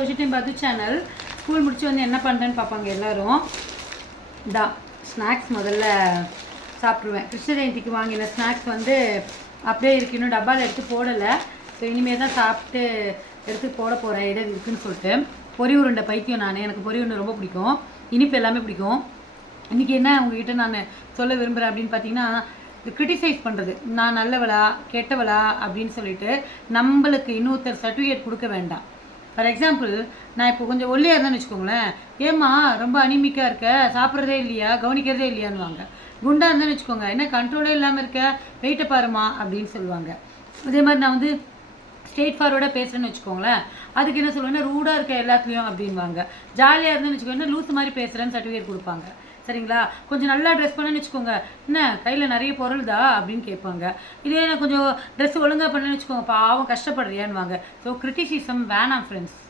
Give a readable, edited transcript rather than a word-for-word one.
Social time பது channel. School முடிச்சு வந்து என்ன பண்ணுறேன்னு பார்ப்பாங்க எல்லோரும். ஸ்நாக்ஸ் முதல்ல சாப்பிட்ருவேன். கிருஷ்ண ஜெயந்திக்கு வாங்கின ஸ்நாக்ஸ் வந்து அப்படியே இருக்கு, இன்னும் டப்பாவில் எடுத்து போடலை. ஸோ இனிமேல் தான் சாப்பிட்டு எடுத்து போட போகிறேன் எது இருக்குதுன்னு சொல்லிட்டு. பொரி உருண்டை பைத்தியம் நான், எனக்கு பொரி உருண்டை ரொம்ப பிடிக்கும், இனிப்பு எல்லாமே பிடிக்கும். இன்றைக்கி என்ன உங்ககிட்ட நான் சொல்ல விரும்புகிறேன் அப்படின்னு பார்த்தீங்கன்னா, கிரிட்டிசைஸ் பண்ணுறது, நான் நல்லவளா கெட்டவளா அப்படின்னு சொல்லிட்டு நம்மளுக்கு இன்னொருத்தர் சர்டிஃபிகேட் கொடுக்க வேண்டாம். ஃபார் எக்ஸாம்பிள், நான் இப்போ கொஞ்சம் ஒல்லியாக இருந்தேன்னு வச்சுக்கோங்களேன், ஏம்மா ரொம்ப அனிமிக்காக இருக்க, சாப்பிட்றதே இல்லையா, கவனிக்கிறதே இல்லையான்னுவாங்க. குண்டாக இருந்தேன்னு வச்சுக்கோங்க, என்ன கண்ட்ரோலே இல்லாமல் இருக்க, வெயிட்டை பாருமா அப்படின்னு சொல்லுவாங்க. அதே மாதிரி நான் வந்து ஸ்ட்ரெயிட் ஃபார்வர்டாக பேசுகிறேன்னு வச்சுக்கோங்களேன், அதுக்கு என்ன சொல்லுவேன்னா ரூடாக இருக்க எல்லாத்துலேயும் அப்படின்வாங்க. ஜாலியாக இருந்தேன்னு வச்சுக்கோங்க, லூஸ் மாதிரி பேசுகிறேன்னு சர்டிஃபிகேட் கொடுப்பாங்க. சரிங்களா? கொஞ்சம் நல்லா ட்ரெஸ் பண்ணேன்னு வச்சுக்கோங்க, என்ன கையில் நிறைய பொருள்தா அப்படின்னு கேட்பாங்க. இதே நான் கொஞ்சம் ட்ரெஸ் ஒழுங்காக பண்ணேன்னு வச்சுக்கோங்க, பாவம் கஷ்டப்படுறியான்வாங்க. ஸோ கிரிட்டிசிசம் வேணாம் ஃப்ரெண்ட்ஸ்.